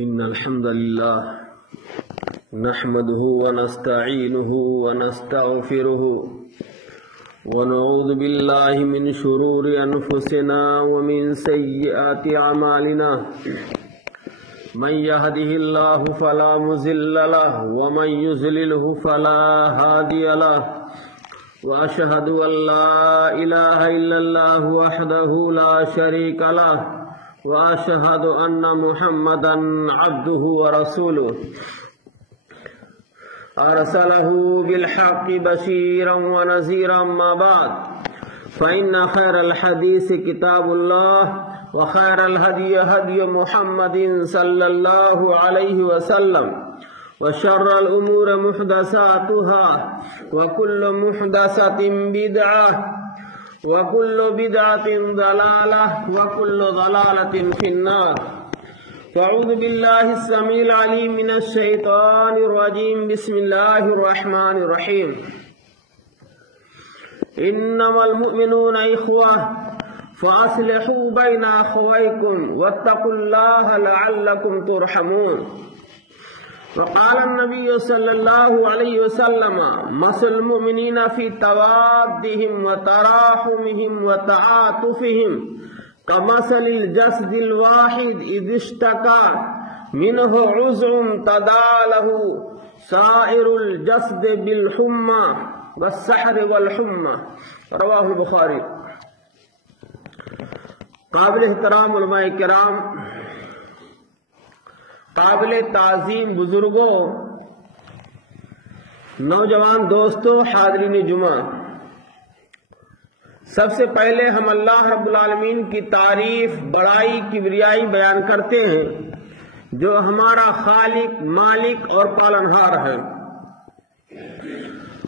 إن الحمد لله نحمده ونستعينه ونستغفره ونعوذ بالله من شرور أنفسنا ومن سيئات أعمالنا من يهده الله فلا مضل له ومن يضلله فلا هادي له وأشهد أن لا إله إلا الله وحده لا شريك له وأشهد أن محمدا عبده ورسوله أرسله بالحق بشيرا ونذيرا ما بعد فإن خير الحديث كتاب الله وخير الهدي هدي محمد صلى الله عليه وسلم وشر الأمور محدثاتها وكل محدثة بدعة وكل بدعة ضلالة وكل ضلالة في النار. فأعوذ بالله السميع العليم من الشيطان الرجيم. بسم الله الرحمن الرحيم. إنما المؤمنون إخوة فأصلحوا بين أخويكم واتقوا الله لعلكم ترحمون. وقال النبي صلى الله عليه وسلم مثل المؤمنين في توادهم وتراحمهم وتعاطفهم كمثل الجسد الواحد إذ اشتكى منه عضو تداعى له سائر الجسد بالحمى والسحر والحمى. رواه البخاری. قابل احترام علماء کرام، قابل تعظیم بزرگوں، نوجوان دوستوں، حاضرین جمعہ، سب سے پہلے ہم اللہ رب العالمین کی تعریف، بڑائی، کبریائی بیان کرتے ہیں جو ہمارا خالق، مالک اور پالنہار ہے۔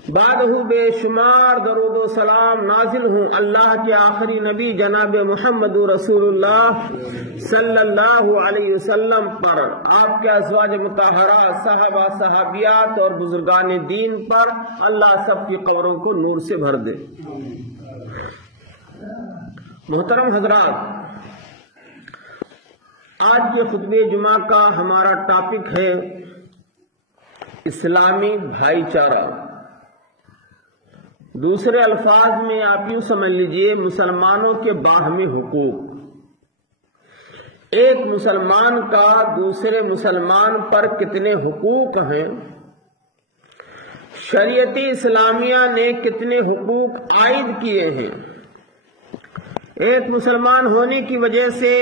بعدہ بے شمار درود و سلام نازل ہوں اللہ کے آخری نبی جناب محمد رسول اللہ صلی اللہ علیہ وسلم پر، آپ کے ازواج مطہرات، صحابہ، صحابیات اور بزرگان دین پر اللہ سب کی قبروں کو نور سے بھر دے۔ محترم حضرات، آج کے خطبہ جمعہ کا ہمارا ٹاپک ہے اسلامی بھائی چارہ۔ دوسرے الفاظ میں آپ یوں سمجھ لیجئے، مسلمانوں کے باہمی حقوق۔ ایک مسلمان کا دوسرے مسلمان پر کتنے حقوق ہیں، شریعت اسلامیہ نے کتنے حقوق عائد کیے ہیں، ایک مسلمان ہونے کی وجہ سے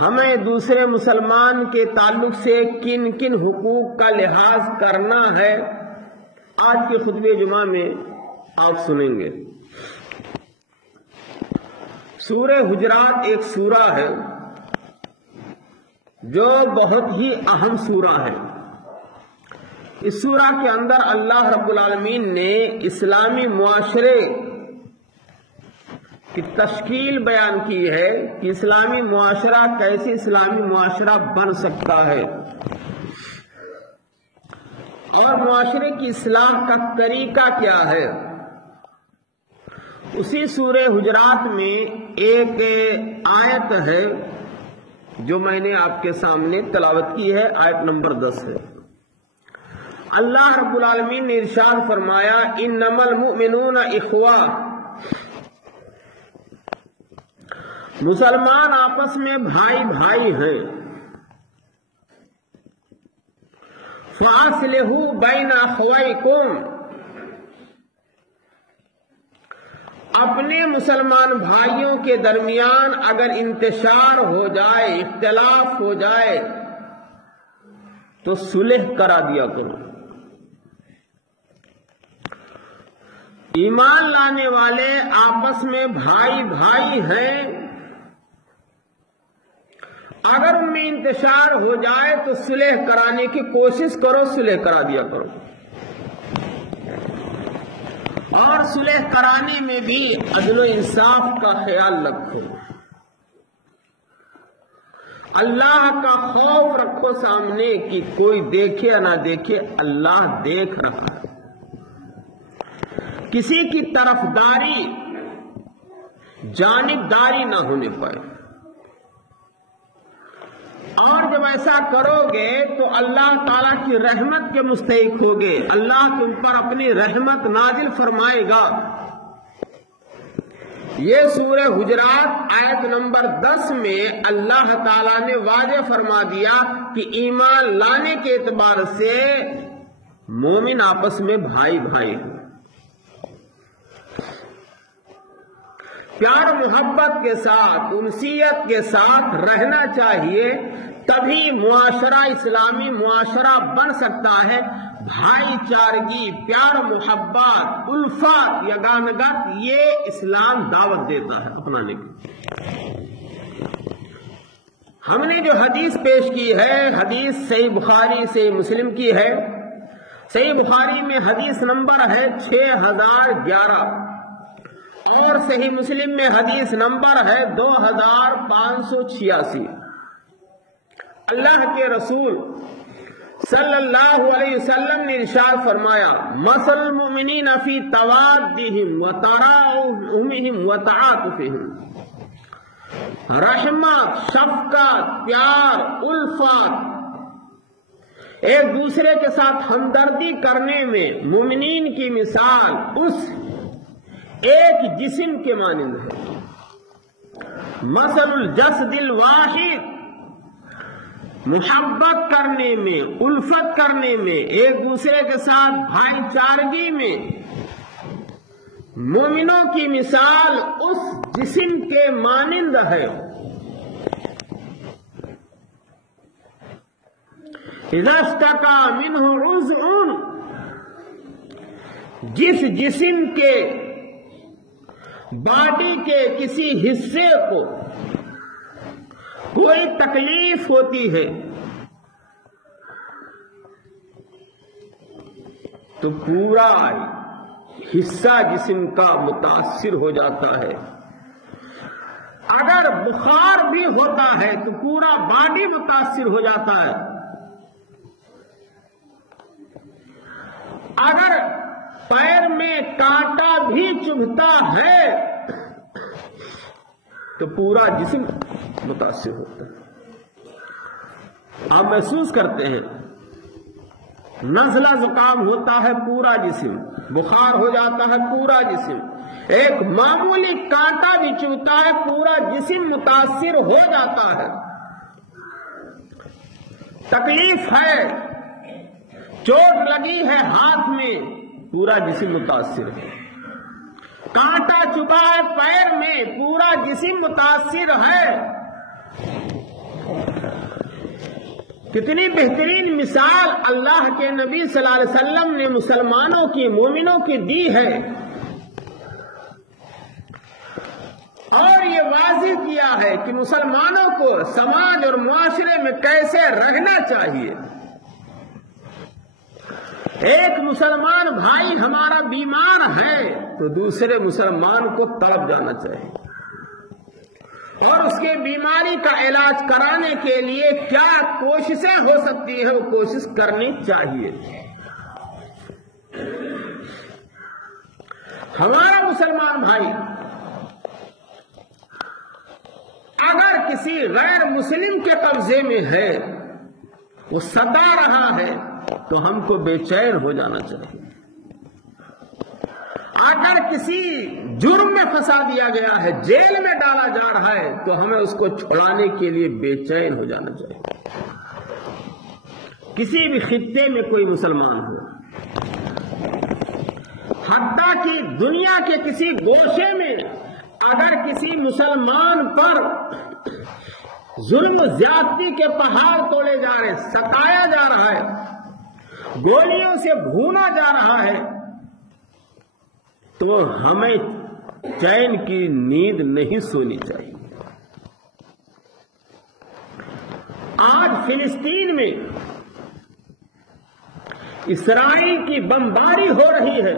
ہمیں دوسرے مسلمان کے تعلق سے کن کن حقوق کا لحاظ کرنا ہے، آج کے خطبہ جمعہ میں آپ سنیں گے۔ سورہ حجرات ایک سورہ ہے جو بہت ہی اہم سورہ ہے۔ اس سورہ کے اندر اللہ رب العالمین نے اسلامی معاشرے کی تشکیل بیان کی ہے کہ اسلامی معاشرہ کیسے اسلامی معاشرہ بن سکتا ہے اور معاشرے کی اصلاح کا طریقہ کیا ہے۔ اسی سورہ حجرات میں ایک آیت ہے جو میں نے آپ کے سامنے تلاوت کی ہے، آیت نمبر 10 ہے۔ اللہ رب العالمین نے ارشاد فرمایا انما المؤمنون اخوہ، مسلمان آپس میں بھائی بھائی ہیں۔ فَأَصْلِحُوا بَيْنَ أَخَوَيْكُمْ، اپنے مسلمان بھائیوں کے درمیان اگر انتشار ہو جائے، اختلاف ہو جائے تو صلح کرا دیا کرو۔ ایمان لانے والے آپس میں بھائی بھائی ہیں، اگر ان میں انتشار ہو جائے تو صلح کرانے کی کوشش کرو، صلح کرا دیا کرو۔ اور صلح کرانے میں بھی عدل و انصاف کا خیال رکھو، اللہ کا خوف رکھو سامنے کہ کوئی دیکھے یا نہ دیکھے، اللہ دیکھ رہا ہے۔ کسی کی طرفداری، جانبداری نہ ہونے پائے۔ اور جب ایسا کرو گے تو اللہ تعالیٰ کی رحمت کے مستحق ہوگے، اللہ تم پر اپنی رحمت نازل فرمائے گا۔ یہ سورہ حجرات آیت نمبر 10 میں اللہ تعالیٰ نے واضح فرما دیا کہ ایمان لانے کے اعتبار سے مومن آپس میں بھائی بھائی ہیں، پیار محبت کے ساتھ انسیت کے ساتھ رہنا چاہیے، تبھی معاشرہ اسلامی معاشرہ بن سکتا ہے۔ بھائی چارگی، پیار محبت، الفت، یگانگت، یہ اسلام دعوت دیتا ہے اپنانے کی۔ ہم نے جو حدیث پیش کی ہے، حدیث صحیح بخاری سے مسلم کی ہے۔ صحیح بخاری میں حدیث نمبر ہے 6011 اور صحیح مسلم میں حدیث نمبر ہے 2586۔ اللہ کے رسول صلی اللہ علیہ وسلم نے ارشاد فرمایا، مثل المؤمنین فی توادہم وتراحمہم وتعاطفہم، رحمت، شفقت، پیار، الفت، ایک دوسرے کے ساتھ ہمدردی کرنے میں مومنین کی مثال اس ایک جسم کے مانند ہے۔ مثل الجسد الواحد، محبت کرنے میں، الفت کرنے میں، ایک دوسرے کے ساتھ بھائی چارگی میں مومنوں کی مثال اس جسم کے مانند ہے۔ اذا اشتکا منہ عضو، جس جسم کے باڈی کے کسی حصے کو کوئی تکلیف ہوتی ہے تو پورا حصہ جسم کا متاثر ہو جاتا ہے۔ اگر بخار بھی ہوتا ہے تو پورا باڈی متاثر ہو جاتا ہے۔ اگر پیر میں کانٹا بھی چبھتا ہے تو پورا جسم متاثر ہوتا ہے۔ آپ محسوس کرتے ہیں، نزلہ زکام ہوتا ہے پورا جسم، بخار ہو جاتا ہے پورا جسم، ایک معمولی کانٹا بھی چبھتا ہے پورا جسم متاثر ہو جاتا ہے۔ تکلیف ہے، چوٹ لگی ہے ہاتھ میں، پورا جسم متاثر ہے۔ کانٹا چبھا ہے پیر میں، پورا جسم متاثر ہے۔ کتنی بہترین مثال اللہ کے نبی صلی اللہ علیہ وسلم نے مسلمانوں کی، مومنوں کی دی ہے، اور یہ واضح کیا ہے کہ مسلمانوں کو سماج اور معاشرے میں کیسے رہنا چاہیے۔ ایک مسلمان بھائی ہمارا بیمار ہے تو دوسرے مسلمان کو طرف جانا چاہیے، اور اس کے بیماری کا علاج کرانے کے لیے کیا کوششیں ہو سکتی ہیں وہ کوشش کرنی چاہیے۔ ہمارا مسلمان بھائی اگر کسی غیر مسلم کے قبضے میں ہے، وہ ستا رہا ہے، تو ہم کو بے چین ہو جانا چاہیے۔ اگر کسی جرم میں پھنسا دیا گیا ہے، جیل میں ڈالا جا رہا ہے، تو ہمیں اس کو چھڑانے کے لیے بے چین ہو جانا چاہیے۔ کسی بھی خطے میں کوئی مسلمان ہو، حتیٰ کہ دنیا کے کسی گوشے میں اگر کسی مسلمان پر ظلم و زیادتی کے پہاڑ توڑے جا رہے، ستایا جا رہا ہے، گولیوں سے بھونا جا رہا ہے، تو ہمیں چین کی نیند نہیں سونی چاہیے۔ آج فلسطین میں اسرائیل کی بمباری ہو رہی ہے،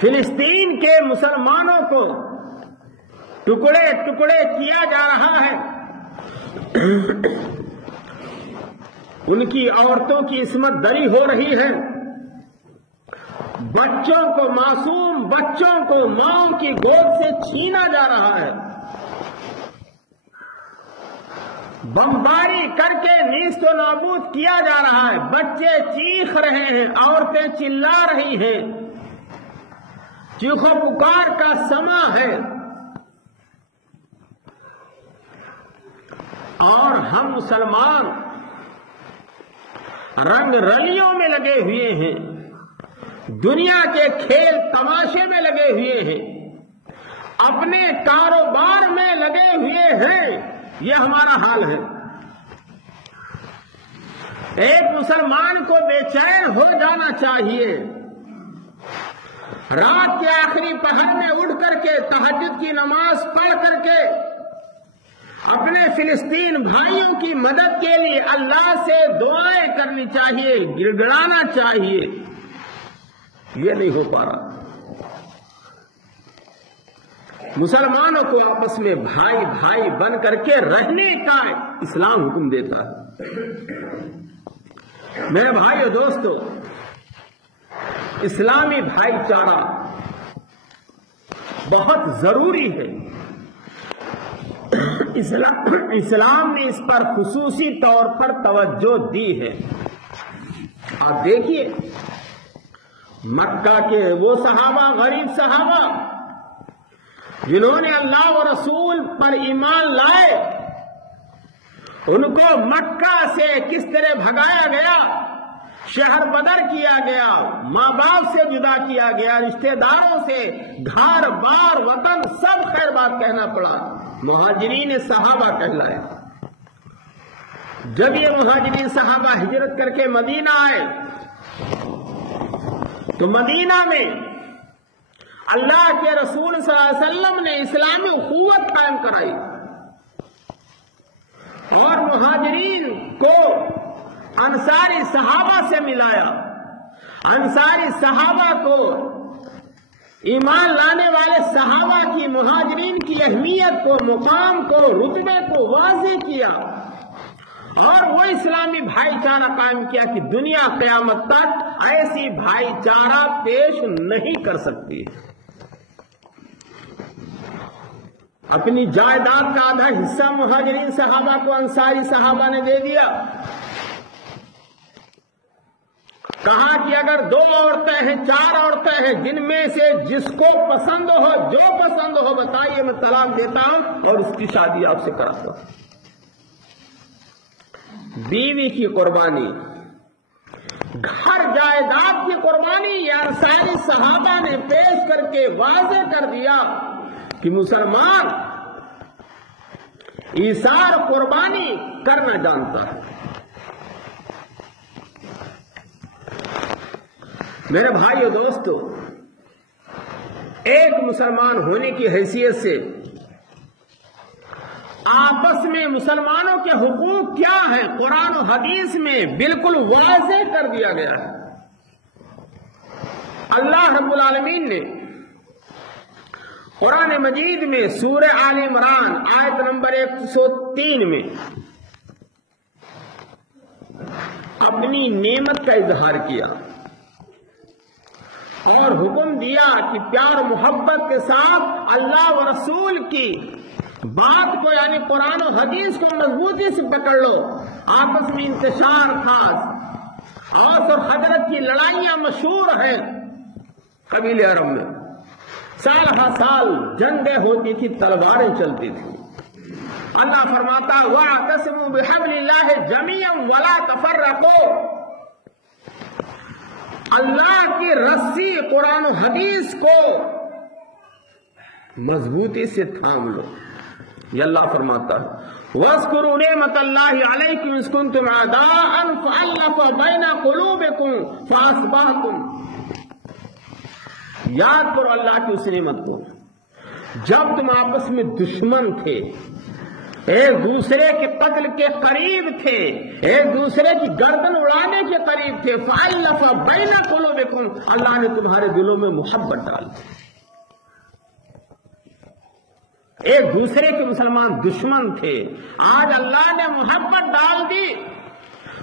فلسطین کے مسلمانوں کو ٹکڑے ٹکڑے کیا جا رہا ہے، ان کی عورتوں کی عصمت دری ہو رہی ہے، بچوں کو، معصوم بچوں کو ماں کی گود سے چھینا جا رہا ہے۔ بمباری کر کے نیست و نابود کیا جا رہا ہے، بچے چیخ رہے ہیں، عورتیں چلا رہی ہیں، چیخو پکار کا سما ہے، اور ہم مسلمان رنگ رلیوں میں لگے ہوئے ہیں، دنیا کے کھیل تماشے میں لگے ہوئے ہیں، اپنے کاروبار میں لگے ہوئے ہیں۔ یہ ہمارا حال ہے۔ ایک مسلمان کو بے چین ہو جانا چاہیے، رات کے آخری پہر میں اٹھ کر کے تہجد کی نماز پڑھ کر کے اپنے فلسطین بھائیوں کی مدد کے لیے اللہ سے دعائیں کرنی چاہیے، گڑگڑانا چاہیے۔ یہ نہیں ہو پا رہا۔ مسلمانوں کو آپس میں بھائی بھائی بن کر کے رہنے کا اسلام حکم دیتا ہے۔ میرے بھائیو دوستو، اسلامی بھائی چارہ بہت ضروری ہے۔ اسلام نے اس پر خصوصی طور پر توجہ دی ہے۔ آپ دیکھیے، مکہ کے وہ صحابہ، غریب صحابہ جنہوں نے اللہ و رسول پر ایمان لائے، ان کو مکہ سے کس طرح بھگایا گیا، شہر بدر کیا گیا، ماں باپ سے جدا کیا گیا، رشتہ داروں سے گھر بار وطن سب خیر بات کہنا پڑا، مہاجرین صحابہ کہلائے۔ جب یہ مہاجرین صحابہ ہجرت کر کے مدینہ آئے تو مدینہ میں اللہ کے رسول صلی اللہ علیہ وسلم نے اسلامی اخوت قائم کرائی، اور مہاجرین کو انصاری صحابہ سے ملایا، انصاری صحابہ کو ایمان لانے والے صحابہ کی، مہاجرین کی اہمیت کو، مقام کو، رتبے کو واضح کیا، اور وہ اسلامی بھائی چارہ قائم کیا کہ دنیا قیامت تک ایسی بھائی چارہ پیش نہیں کر سکتی۔ اپنی جائیداد کا آدھا حصہ مہاجرین صحابہ کو انصاری صحابہ نے دے دیا۔ کہا کہ اگر 2 عورتیں ہیں، 4 عورتیں ہیں، جن میں سے جس کو پسند ہو، جو پسند ہو بتائیے، میں طلاق دیتا ہوں اور اس کی شادی آپ سے کراتا ہوں۔ بیوی کی قربانی، گھر جائیداد کی قربانی، یہ انصاری صحابہ نے پیش کر کے واضح کر دیا کہ مسلمان ایثار قربانی کرنا جانتا ہے۔ میرے بھائیو دوستو، ایک مسلمان ہونے کی حیثیت سے آپس میں مسلمانوں کے حقوق کیا ہیں، قرآن و حدیث میں بالکل واضح کر دیا گیا ہے۔ اللہ رب العالمین نے قرآن مجید میں سورہ آل عمران آیت نمبر 103 میں اپنی نعمت کا اظہار کیا اور حکم دیا کہ پیار محبت کے ساتھ اللہ و رسول کی بات کو، یعنی قرآن و حدیث کو مضبوطی سے پکڑ لو۔ آپس میں انتشار تھا، اوس اور خزرج کی لڑائیاں مشہور ہیں قبیلے عرب میں، سال ہر سال جنگیں ہوتی تھی، تلواریں چلتی تھی۔ اللہ فرماتا وَاعْتَصِمُوا بِحَبْلِ اللَّهِ جَمِيعًا وَلَا تَفَرَّقُوا، اللہ کی رسی قرآن و حدیث کو مضبوطی سے تھام لو۔ یہ اللہ فرماتا ہے وَاذْكُرُوا نِعْمَةَ اللَّهِ عَلَيْكُمْ إِذْ كُنْتُمْ أَعْدَاءً فَأَلَّفَ بَيْنَ قُلُوبِكُمْ فَأَصْبَحْتُمْ، یاد کرو اللہ کی اس نعمت کو جب تم آپس میں دشمن تھے، ایک دوسرے کے قتل کے قریب تھے، ایک دوسرے کی گردن اڑانے کے قریب تھے، فَأَلَّفَ بَيْنَ قُلُوبِكُمْ، اللہ نے تمہارے دلوں میں محبت ڈال دی۔ ایک دوسرے کے مسلمان دشمن تھے، آج اللہ نے محبت ڈال دی۔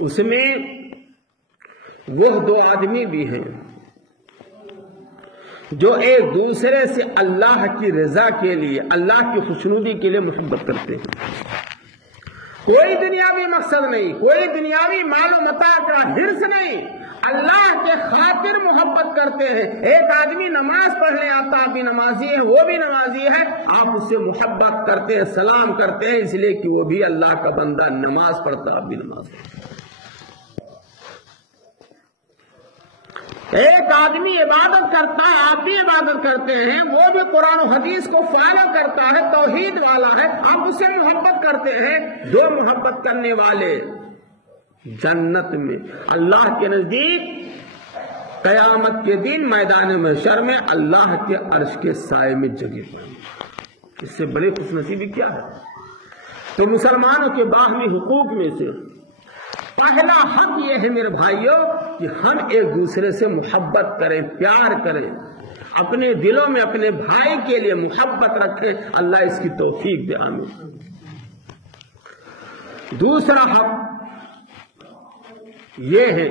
اس میں وہ دو آدمی بھی ہیں جو ایک دوسرے سے اللہ کی رضا کے لیے، اللہ کی خوشنودی کے لیے محبت کرتے ہیں۔ کوئی دنیاوی مقصد نہیں، کوئی دنیاوی مال و متاع کا حرص نہیں، اللہ کے خاطر محبت کرتے ہیں۔ ایک آدمی نماز پڑھنے آتا، آپ بھی نمازی ہیں، وہ بھی نمازی ہے، آپ اس سے محبت کرتے ہیں، سلام کرتے ہیں، اس لیے کہ وہ بھی اللہ کا بندہ، نماز پڑھتا، آپ بھی نماز پڑھتے۔ ایک آدمی عبادت کرتا ہے، آپ بھی عبادت کرتے ہیں، وہ بھی قرآن و حدیث کو فالو کرتا ہے، توحید والا ہے، آپ اس سے محبت کرتے ہیں۔ دو محبت کرنے والے جنت میں اللہ کے نزدیک قیامت کے دن میدان محشر میں اللہ کے عرش کے سائے میں جگہ پائیں گے۔ اس سے بڑی خوش نصیبی کیا ہے؟ تو مسلمانوں کے باہمی حقوق میں سے پہلا حق یہ ہے میرے بھائیوں کہ ہم ایک دوسرے سے محبت کریں، پیار کریں، اپنے دلوں میں اپنے بھائی کے لیے محبت رکھیں۔ اللہ اس کی توفیق دے، آمین۔ دوسرا حق یہ ہے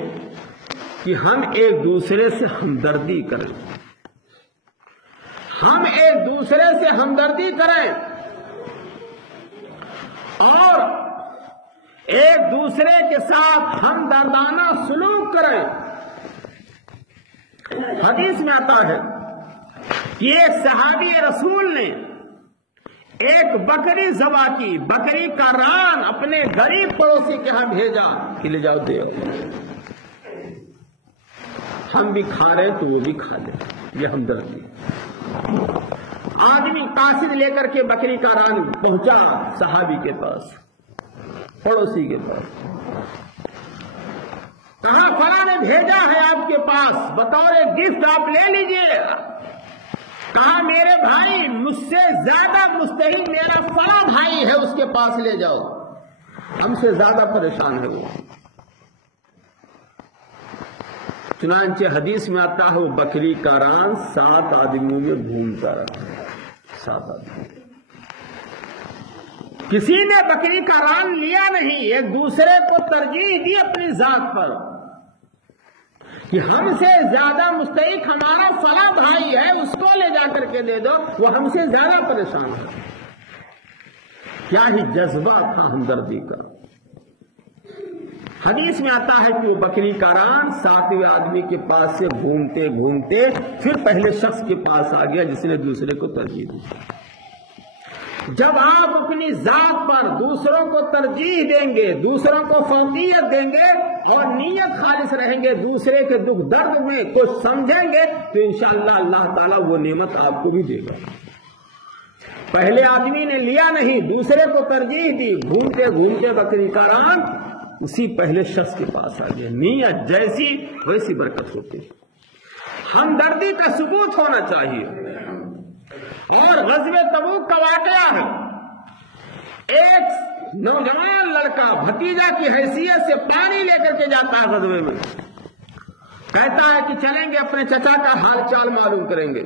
کہ ہم ایک دوسرے سے ہمدردی کریں، ہم ایک دوسرے سے ہمدردی کریں اور ایک دوسرے کے ساتھ ہمدردانہ سلوک کریں۔ حدیث میں آتا ہے کہ ایک صحابی رسول نے ایک بکری ذبح کی، بکری کا ران اپنے غریب پڑوسی کے ہاں بھیجا کہ لے جاؤ دے، ہم بھی کھا رہے تو وہ بھی کھا لے، یہ ہمدردی۔ آدمی قاصد لے کر کے بکری کا ران پہنچا صحابی کے پاس، پڑوسی کے پاس، کہا فلاں نے بھیجا ہے آپ کے پاس، بطور گفٹ آپ لے لیجئے۔ کہا میرے بھائی مجھ سے زیادہ مستحق میرا فلاں بھائی ہے، اس کے پاس لے جاؤ، ہم سے زیادہ پریشان ہے وہ۔ چنانچہ حدیث میں آتا ہے وہ بکری کا ران 7 آدمیوں میں گھومتا رہا، 7 آدمی، کسی نے بکری کا ران لیا نہیں، ایک دوسرے کو ترجیح دی اپنی ذات پر کہ ہم سے زیادہ مستحق ہمارا فلاں بھائی ہے، اس کو لے جا کر کے دے دو، وہ ہم سے زیادہ پریشان ہے۔ کیا ہی جذبہ تھا ہمدردی کا۔ حدیث میں آتا ہے کہ وہ بکری کا ران 7ویں آدمی کے پاس سے گھومتے گھومتے پھر پہلے شخص کے پاس آ گیا جس نے دوسرے کو ترجیح دی۔ جب آپ اپنی ذات پر دوسروں کو ترجیح دیں گے، دوسروں کو فوقیت دیں گے اور نیت خالص رہیں گے، دوسرے کے دکھ درد میں کچھ سمجھیں گے تو انشاءاللہ اللہ تعالیٰ وہ نعمت آپ کو بھی دے گا۔ پہلے آدمی نے لیا نہیں، دوسرے کو ترجیح دی، گھومتے گھومتے بکری کا ران اسی پہلے شخص کے پاس آ گیا۔ نیت جیسی ویسی برکت ہوتی ہے۔ ہمدردی کا ثبوت ہونا چاہیے۔ اور غزوہ تبوک کا واقعہ ہے، ایک نوجوان لڑکا بھتیجا کی حیثیت سے پانی لے کر کے جاتا ہے غزوے میں، کہتا ہے کہ چلیں گے اپنے چچا کا حال چال معلوم کریں گے،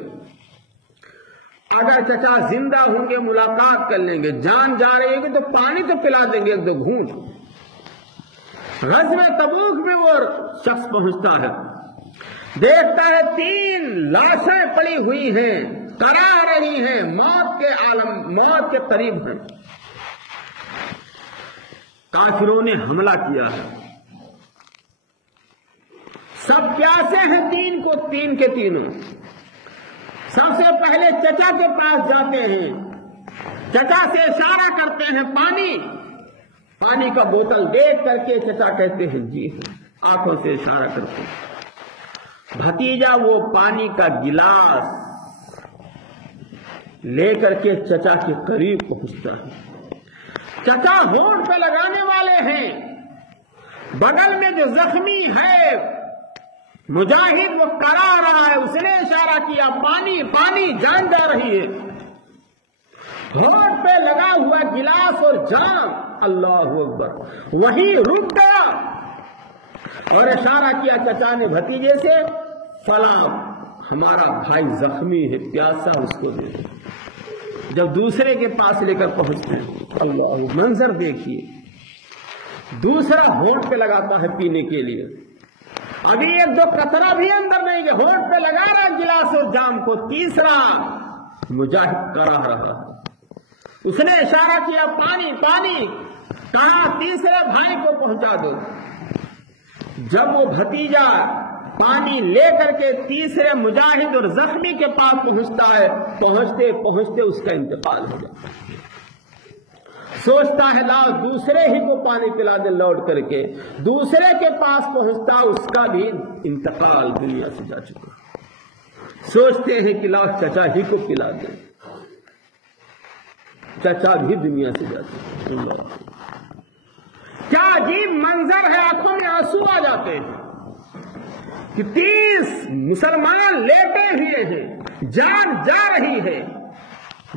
اگر چچا زندہ ہوں گے ملاقات کر لیں گے، جان جا رہی ہوگی تو پانی تو پلا دیں گے ایک دو گھونٹ۔ غزوہ تبوک میں وہ شخص پہنچتا ہے، دیکھتا ہے 3 لاشیں پڑی ہوئی ہیں، کرا رہی ہیں، موت کے قریب ہیں، کافروں نے حملہ کیا ہے، سب پیاسے ہیں 3 کو، 3 کے تینوں۔ سب سے پہلے چچا کے پاس جاتے ہیں، چچا سے اشارہ کرتے ہیں پانی کا بوتل دیکھ کر کے چچا کہتے ہیں جی، آنکھوں سے اشارہ کرتے ہیں۔ بھتیجا وہ پانی کا گلاس لے کر کے چچا کے قریب پہنچتا ہے، چچا ہونٹ پہ لگانے والے ہیں، بغل میں جو زخمی ہے مجاہد وہ کرا رہا ہے، اس نے اشارہ کیا پانی پانی، جان جا رہی ہے، ہونٹ پہ لگا ہوا گلاس اور جام، اللہ اکبر، وہیں رک گیا اور اشارہ کیا چچا نے بھتیجے سے، فلاں ہمارا بھائی زخمی ہے، پیاسا، اس کو دے دو۔ جب دوسرے کے پاس لے کر پہنچتے ہیں، اللہ منظر دیکھیے، دوسرا ہونٹ پہ لگاتا ہے پینے کے لیے، ابھی ایک دو قطرہ بھی اندر نہیں کہ ہونٹ پہ لگا رہا گلاس اور جام کو، تیسرا مجاہد کرا رہا ہے، اس نے اشارہ کیا پانی پانی، کہا تیسرے بھائی کو پہنچا دو۔ جب وہ بھتیجا پانی لے کر کے تیسرے مجاہد اور زخمی کے پاس پہنچتا ہے، پہنچتے پہنچتے اس کا انتقال ہو جاتا ہے۔ سوچتا ہے لاؤ دوسرے ہی کو پانی پلا دے، لوٹ کر کے دوسرے کے پاس پہنچتا، اس کا بھی انتقال دنیا سے جا چکا۔ سوچتے ہیں کہ لاؤ چچا ہی کو پلا دے، چچا بھی دنیا سے جا چکا۔ کیا عجیب منظر ہے، آنکھوں میں آنسو آ جاتے ہیں کہ 30 مسلمان لیٹے ہوئے ہیں، جان جا رہی ہے،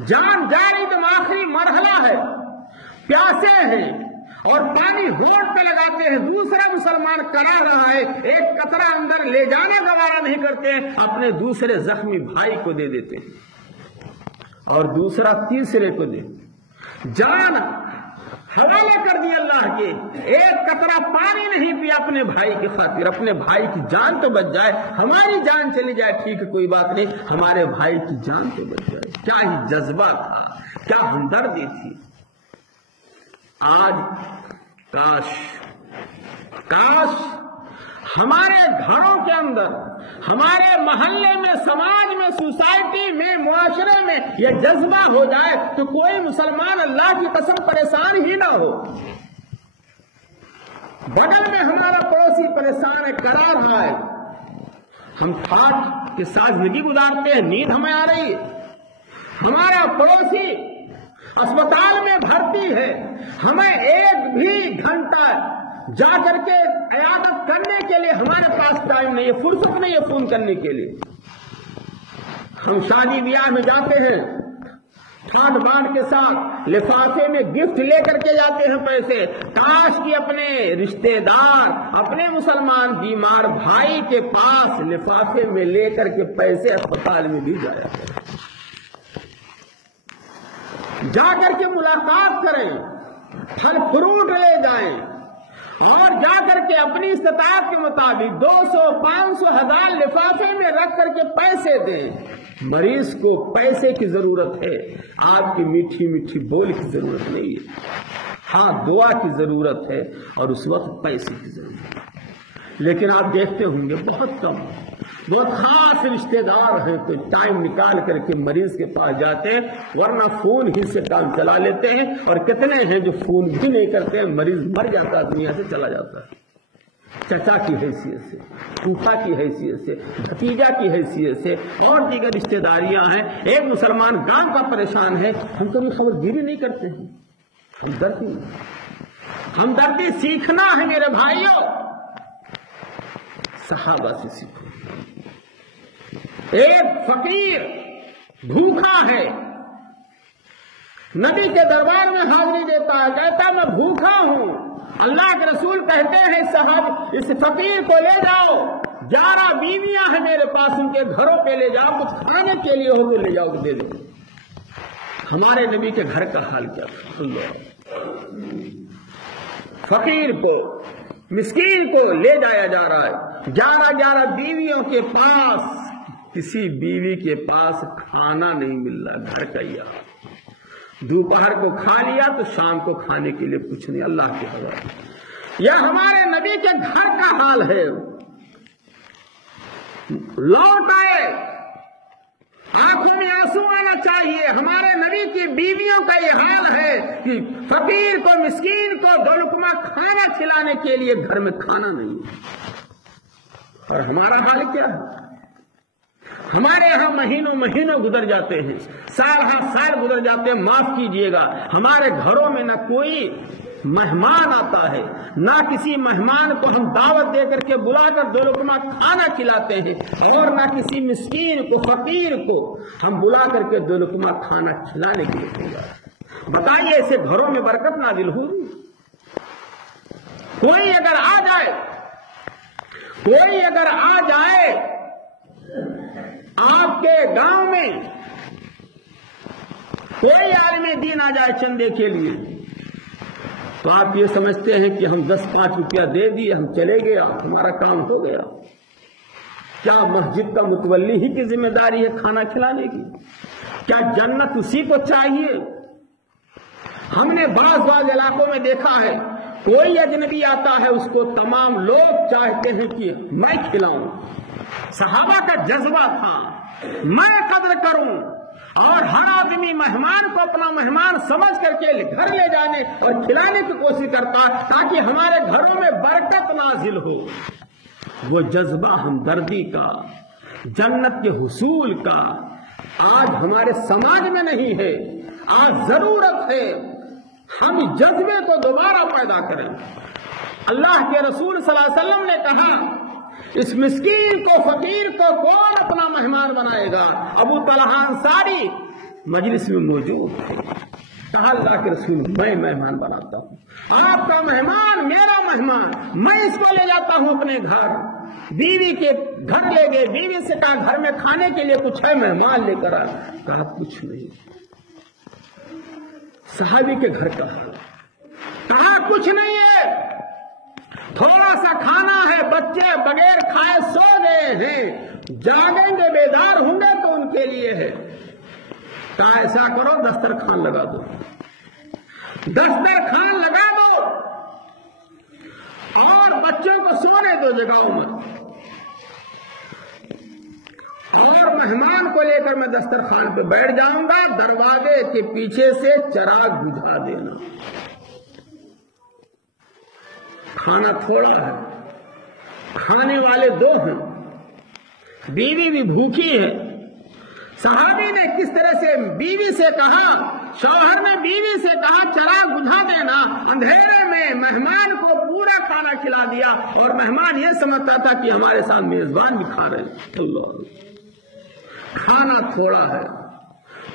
جان جا رہی تو آخری مرحلہ ہے، پیاسے ہیں اور پانی ہونٹ پہ لگاتے ہیں، دوسرا مسلمان کرا رہا ہے، ایک قطرہ اندر لے جانا گوارا نہیں کرتے، اپنے دوسرے زخمی بھائی کو دے دیتے ہیں اور دوسرا تیسرے کو دے، جان حوالہ کر دی اللہ کے، ایک قطرہ پانی نہیں پیا اپنے بھائی کی خاطر، اپنے بھائی کی جان تو بچ جائے، ہماری جان چلی جائے ٹھیک ہے کوئی بات نہیں، ہمارے بھائی کی جان تو بچ جائے۔ کیا ہی جذبہ تھا، کیا ہمدردی تھی۔ آج کاش ہمارے گھروں کے اندر، ہمارے محلے میں، سماج میں، سوسائٹی میں، معاشرے میں یہ جذبہ ہو جائے تو کوئی مسلمان اللہ کی قسم پریشان ہی نہ ہو۔ بغل میں ہمارا پڑوسی پریشان ہے، کرا رہا ہے، ہم تھاٹ کے ساتھ زندگی گزارتے ہیں، نیند ہمیں آ رہی ہے، ہمارا پڑوسی اسپتال میں بھرتی ہے، ہمیں ایک بھی گھنٹہ جا کر کے عیادت کرنے کے لیے ہمارے پاس ٹائم نہیں ہے، فرصت نہیں ہے فون کرنے کے لیے۔ ہم شادی بیاہ میں جاتے ہیں، ٹھاٹ بانٹ کے ساتھ لفافے میں گفٹ لے کر کے جاتے ہیں پیسے، کاش کہ اپنے رشتے دار، اپنے مسلمان بیمار بھائی کے پاس لفافے میں لے کر کے پیسے اسپتال میں بھی جایا کریں، جا کر کے ملاقات کریں، پھل فروٹ لے جائیں اور جا کر کے اپنی استطاعت کے مطابق 200، 500، 1000 لفافے میں رکھ کر کے پیسے دیں۔ مریض کو پیسے کی ضرورت ہے، آپ کی میٹھی میٹھی بول کی ضرورت نہیں ہے، ہاں دعا کی ضرورت ہے اور اس وقت پیسے کی ضرورت ہے۔ لیکن آپ دیکھتے ہوں گے بہت کم، بہت خاص رشتے دار ہیں تو ٹائم نکال کر کے مریض کے پاس جاتے ہیں، ورنہ فون ہی سے کام چلا لیتے ہیں، اور کتنے ہیں جو فون بھی نہیں کرتے ہیں، مریض مر جاتا ہے، دنیا سے چلا جاتا ہے، چچا کی حیثیت سے، پھوپھا کی حیثیت سے، بھتیجا کی حیثیت سے، اور دیگر رشتے داریاں ہیں۔ ایک مسلمان گاؤں کا پریشان ہے، ہم کبھی خبرگیری نہیں کرتے ہیں، ہمدردی سیکھنا ہے میرے بھائیوں، صحابہ سے سیکھو۔ ایک فقیر بھوکا ہے، نبی کے دربار میں حاضری دیتا ہے، کہتا میں بھوکا ہوں، اللہ کے رسول کہتے ہیں صاحب اس فقیر کو لے جاؤ، 11 بیویاں ہیں میرے پاس، ان کے گھروں پہ لے جاؤ، کچھ کھانے کے لیے ہو تو لے جاؤ دے دو۔ ہمارے نبی کے گھر کا حال کیا تھا، فقیر کو، مسکین کو لے جایا جا رہا ہے، 11 بیویوں کے پاس کسی بیوی کے پاس کھانا نہیں مل رہا، گھر کا ہی آ، دوپہر کو کھا لیا تو شام کو کھانے کے لیے کچھ نہیں، اللہ کے حوالے۔ یہ ہمارے نبی کے گھر کا حال ہے، لوٹ آئے، آنکھوں میں آنسو آنا چاہیے۔ ہمارے نبی کی بیویوں کا یہ حال ہے کہ فقیر کو، مسکین کو 2 لقمہ کھانا کھلانے کے لیے گھر میں کھانا نہیں، اور ہمارا حال کیا ہے؟ ہمارے یہاں مہینوں گزر جاتے ہیں، سال گزر جاتے ہیں، معاف کیجئے گا، ہمارے گھروں میں نہ کوئی مہمان آتا ہے، نہ کسی مہمان کو ہم دعوت دے کر کے بلا کر 2 لقمہ کھانا کھلاتے ہیں، اور نہ کسی مسکین کو، فقیر کو ہم بلا کر کے 2 لقمہ کھانا کھلانے کے لیے تیار ہیں۔ بتائیے ایسے گھروں میں برکت نازل ہوگی؟ کوئی اگر آ جائے آپ کے گاؤں میں، کوئی عالم دین آ جائے چندے کے لیے، تو آپ یہ سمجھتے ہیں کہ ہم 10-5 روپیہ دے دیے ہم چلے گئے ہمارا کام ہو گیا؟ کیا مسجد کا متولی ہی کی ذمہ داری ہے کھانا کھلانے کی؟ کیا جنت اسی کو چاہیے؟ ہم نے بعض علاقوں میں دیکھا ہے کوئی اجنبی آتا ہے اس کو تمام لوگ چاہتے ہیں کہ میں کھلاؤں. صحابہ کا جذبہ تھا میں قدر کروں اور ہر آدمی مہمان کو اپنا مہمان سمجھ کر کے گھر لے جانے اور کھلانے کی کوشش کرتا تاکہ ہمارے گھروں میں برکت نازل ہو. وہ جذبہ ہمدردی کا جنت کے حصول کا آج ہمارے سماج میں نہیں ہے. آج ضرورت ہے ہم جذبے کو دوبارہ پیدا کریں. اللہ کے رسول صلی اللہ علیہ وسلم نے کہا اس مسکین کو فقیر کو کون اپنا مہمان بنائے گا؟ ابو طلحہ انصاری مجلس میں موجود تھے. کہا اللہ کے رسول میں مہمان بناتا ہوں. آپ کا مہمان میرا مہمان، میں اس کو لے جاتا ہوں اپنے گھر. بیوی کے گھر لے گئے. بیوی سے کہا گھر میں کھانے کے لیے کچھ ہے؟ مہمان لے کر آ. کہا کچھ نہیں. صحابی کے گھر کا کہا کچھ نہیں ہے، تھوڑا سا کھانا ہے، بچے بغیر کھائے سو گئے ہیں، جاگیں گے بیدار ہوں گے تو ان کے لیے ہے. کہا ایسا کرو دسترخوان لگا دو. دسترخوان لگا دو اور بچوں کو سونے دو جگہوں میں، اور مہمان کو لے کر میں دسترخوان پہ بیٹھ جاؤں گا. دروازے کے پیچھے سے چراغ بجھا دینا. کھانا تھوڑا ہے، کھانے والے 2 ہیں، بیوی بھی بھوکی ہے. صحابی نے کس طرح سے بیوی سے کہا، شوہر نے بیوی سے کہا چراغ بجھا دینا. اندھیرے میں مہمان کو پورا کھانا کھلا دیا اور مہمان یہ سمجھتا تھا کہ ہمارے ساتھ میزبان بھی کھا رہے ہیں. اللہ، کھانا تھوڑا ہے،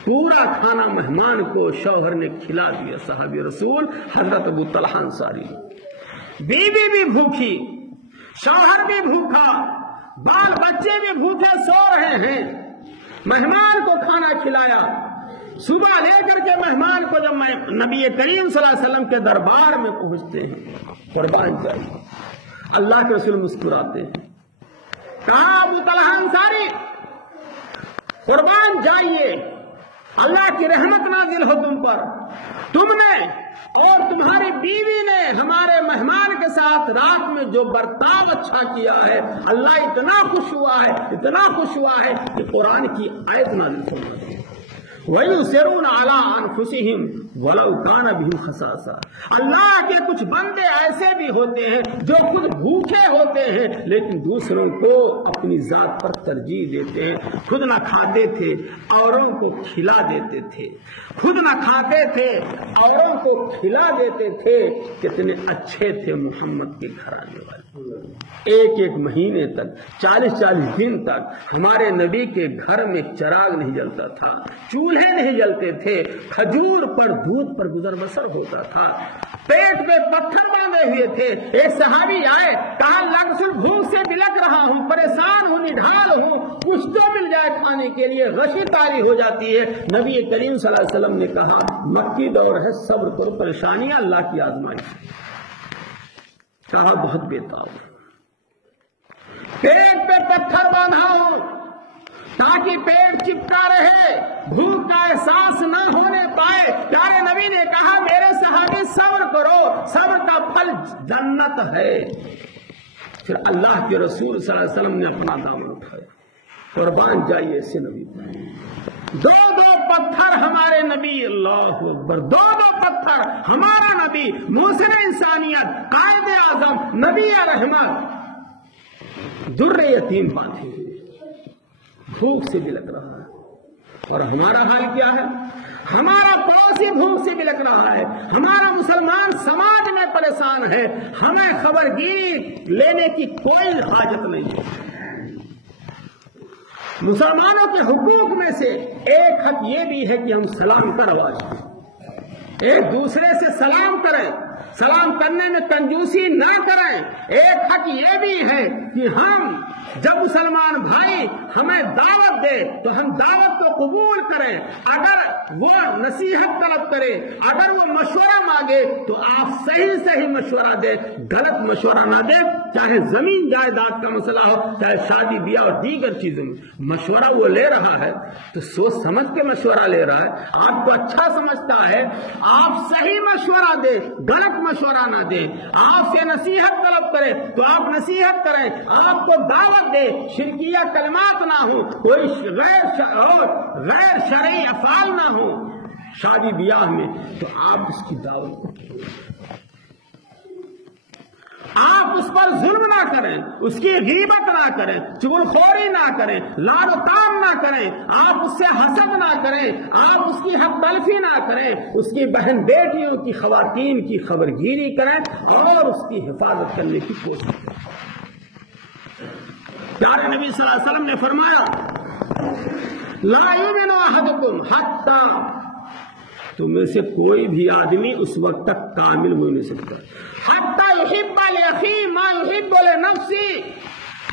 پورا کھانا مہمان کو شوہر نے کھلا دیا. صحابی رسول حضرت ابو طلحہ انصاری. بیوی بھی بھوکی، شوہر بھی بھوکا، بال بچے بھی بھوکے سو رہے ہیں. مہمان کو کھانا کھلایا. صبح لے کر کے مہمان کو جب نبی کریم صلی اللہ علیہ وسلم کے دربار میں پہنچتے ہیں، قربان جائیے، اللہ کے رسول مسکراتے ہیں. کہا ابو طلحہ انصاری قربان جائیے، اللہ کی رحمت نازل ہو تم پر. تم نے اور تمہاری بیوی نے ہمارے مہمان کے ساتھ رات میں جو برتاؤ اچھا کیا ہے، اللہ اتنا خوش ہوا ہے، اتنا خوش ہوا ہے کہ قرآن کی آیت نازل فرما دی. وَيُؤْثِرُونَ عَلَىٰ أَنفُسِهِمْ وَلَوْ كَانَ بِهِمْ خَصَاصَةٌ. اللہ کے کچھ بندے ایسے بھی ہوتے ہیں جو خود بھوکے ہوتے ہیں لیکن دوسروں کو اپنی ذات پر ترجیح دیتے ہیں. خود نہ کھاتے تھے اوروں کو کھلا دیتے تھے، خود نہ کھاتے تھے اوروں کو کھلا دیتے تھے. کتنے اچھے تھے محمد کے گھر آنے والے. ایک مہینے تک 40 دن تک ہمارے نبی کے گھر میں چراغ نہیں جلتا تھا، چولہے نہیں جلتے تھے، کھجور پر دودھ پر گزر بسر ہوتا تھا. پیٹ میں پتھر باندھے ہوئے تھے. ایک صحابی آئے، کہا اللہ کے رسول بھوک سے بلک رہا ہوں، پریشان ہوں، نڈھال ہوں، کچھ تو مل جائے کھانے کے لیے. غشی طاری ہو جاتی ہے. نبی کریم صلی اللہ علیہ وسلم نے کہا مکی دور ہے، صبر کرو، پریشانیاں اللہ کی آزمائش. کہا بہت بےتاب، پیٹ پہ پتھر باندھا ہوں تاکہ پیٹ چپکا رہے، بھوک کا احساس نہ ہونے پائے. پیارے نبی نے کہا میرے صحابی صبر کرو، صبر کا پھل جنت ہے. پھر اللہ کے رسول صلی اللہ علیہ وسلم نے اپنا دامن اٹھایا. قربان جائیے ایسے نبی پر. 2 پتھر ہمارے نبی، اللہ اکبر، 2 پتھر ہمارا نبی، محسن انسانیت، قائد اعظم، نبی رحمت، در یتیم باندھے بھوک سے بلک رہا ہے. اور ہمارا حال کیا ہے؟ ہمارا پڑوسی بھوک سے بلک رہا ہے، ہمارا مسلمان سماج میں پریشان ہے. ہمیں خبرگیری لینے کی کوئی حاجت نہیں ہے. مسلمانوں کے حقوق میں سے ایک حق یہ بھی ہے کہ ہم سلام کا رواج کریں، ایک دوسرے سے سلام کریں. سلام کرنے میں کنجوسی نہ کریں۔ ایک حق یہ بھی ہے کہ ہم جب مسلمان بھائی ہمیں دعوت دے تو ہم دعوت کو قبول کریں۔ اگر وہ نصیحت طلب کرے، اگر وہ مشورہ مانگے تو آپ صحیح مشورہ دیں، غلط مشورہ نہ دیں، چاہے زمین جائیداد کا مسئلہ ہو، چاہے شادی بیاہ اور دیگر چیزوں میں۔ مشورہ وہ لے رہا ہے تو سوچ سمجھ کے مشورہ لے رہا ہے، آپ کو اچھا سمجھتا ہے، آپ صحیح مشورہ دیں، غلط مشورہ نہ دیں۔ آپ سے نصیحت طلب کرے تو آپ نصیحت کریں، آپ کو دعوت دے، شرکیہ کلمات نہ ہو، کوئی غیر شرعی افعال نہ ہو شادی بیاہ میں، تو آپ اس کی دعوت کریں، آپ اس پر ظلم نہ کریں، اس کی غیبت نہ کریں، چغل خوری نہ کریں، لاڈ و تام نہ کریں، آپ اس سے حسد نہ کریں، آپ اس کی حق تلفی نہ کریں، اس کی بہن بیٹیوں کی خواتین کی خبرگیری کریں اور اس کی حفاظت کرنے کی کوشش کریں۔ پیارے نبی صلی اللہ علیہ وسلم نے فرمایا لا یؤمن احدکم حتی، تم میں سے کوئی بھی آدمی اس وقت تک کامل ہو نہیں سکتا حتی یحب لاخیہ ما یحب لنفسہ،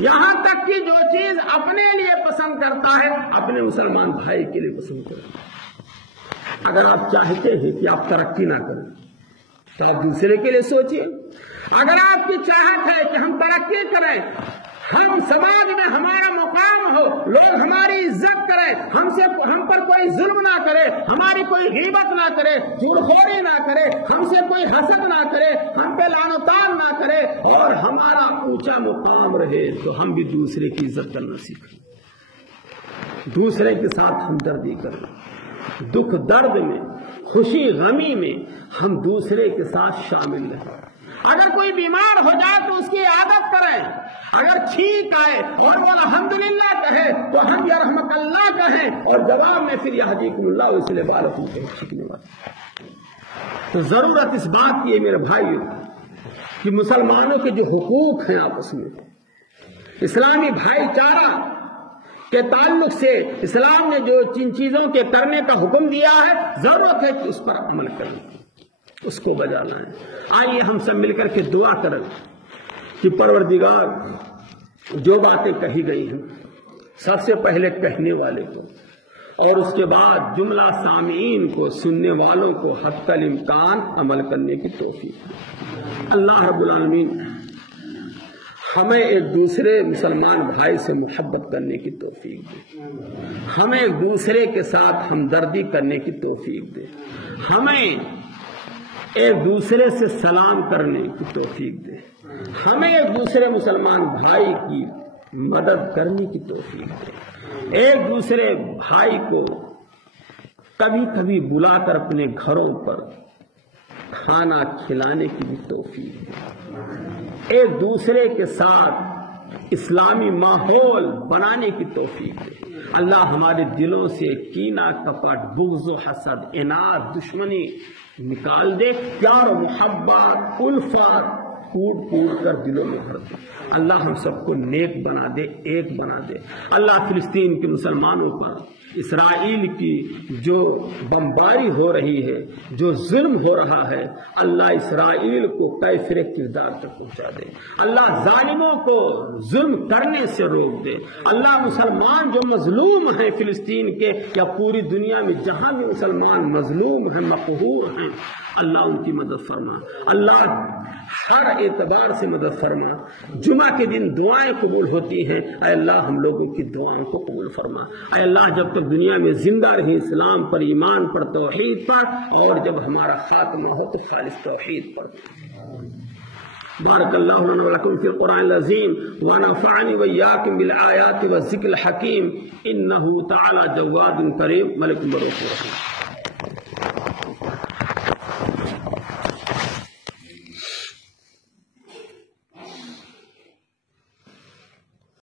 یہاں تک کہ جو چیز اپنے لیے پسند کرتا ہے اپنے مسلمان بھائی کے لیے پسند کرتا ہے۔ اگر آپ چاہتے ہیں کہ آپ ترقی نہ کریں تو آپ دوسرے کے لیے سوچئے، اگر آپ کی چاہت ہے کہ ہم ترقی کریں، ہم سماج میں ہمارا مقام ہو، لوگ ہماری عزت کریں، ہم پر کوئی ظلم نہ کرے، ہماری کوئی غیبت نہ کرے، چغل خوری نہ کرے، ہم سے کوئی حسد نہ کرے، ہم پہ لعن و طعن نہ کرے اور ہمارا اونچا مقام رہے، تو ہم بھی دوسرے کی عزت کرنا سیکھیں، دوسرے کے ساتھ ہمدردی کریں، دکھ درد میں، خوشی غمی میں ہم دوسرے کے ساتھ شامل رہیں۔ اگر کوئی بیمار ہو جائے تو اس کی عادت کریں، اگر چھینک آئے اور وہ الحمدللہ کہے تو ہم یرحمک اللہ کہیں، اور جواب میں پھر یہدیکم اللہ اسلے بالکم کہیں چھینکنے والے۔ تو ضرورت اس بات کی ہے میرے بھائیوں کہ مسلمانوں کے جو حقوق ہیں آپس میں، اسلامی بھائی چارہ کے تعلق سے اسلام نے جو جن چیزوں کے کرنے کا حکم دیا ہے، ضرورت ہے کہ اس پر عمل کریں، اس کو بجا لائیں۔ آئیے ہم سب مل کر کے دعا کریں کہ پروردگار جو باتیں کہی گئی ہیں سب سے پہلے کہنے والے کو اور اس کے بعد جملہ سامعین کو، سننے والوں کو حتی الامکان عمل کرنے کی توفیق۔ اللہ رب العالمین ہمیں ایک دوسرے مسلمان بھائی سے محبت کرنے کی توفیق دے، ہمیں ایک دوسرے کے ساتھ ہمدردی کرنے کی توفیق دے، ہمیں ایک دوسرے سے سلام کرنے کی توفیق دے، ہمیں ایک دوسرے مسلمان بھائی کی مدد کرنے کی توفیق دے، ایک دوسرے بھائی کو کبھی کبھی بلا کر اپنے گھروں پر کھانا کھلانے کی بھی توفیق دے، ایک دوسرے کے ساتھ اسلامی ماحول بنانے کی توفیق دے۔ اللہ ہمارے دلوں سے کینہ، کپٹ، بغض و حسد، عناد، دشمنی نکال دے، پیار و محبت، الفت کوٹ کوٹ کر دلوں میں بھر دے۔ اللہ ہم سب کو نیک بنا دے، ایک بنا دے۔ اللہ فلسطین کے مسلمانوں پر اسرائیل کی جو بمباری ہو رہی ہے، جو ظلم ہو رہا ہے، اللہ اسرائیل کو کیفر کردار تک پہنچا دے، اللہ ظالموں کو ظلم کرنے سے روک دے، اللہ مسلمان جو مظلوم ہیں فلسطین کے یا پوری دنیا میں جہاں بھی مسلمان مظلوم ہیں، مقہور ہیں، اللہ ان کی مدد فرما، اللہ ہر اعتبار سے مدد فرما۔ جمعہ کے دن دعائیں قبول ہوتی ہیں، اے اللہ ہم لوگوں کی دعاؤں کو قبول فرما۔ اے اللہ جب تک دنیا میں زندہ رہے اسلام پر، ایمان پر، توحید پر، اور جب ہمارا خاتمہ ہو تو خالص توحید پر۔ بارک اللہ لنا ولکم فی القرآن العظیم ونفعنی وإیاکم بالآیات والذکر الحکیم، انہ تعالی جواد کریم ملک بروح رحیم۔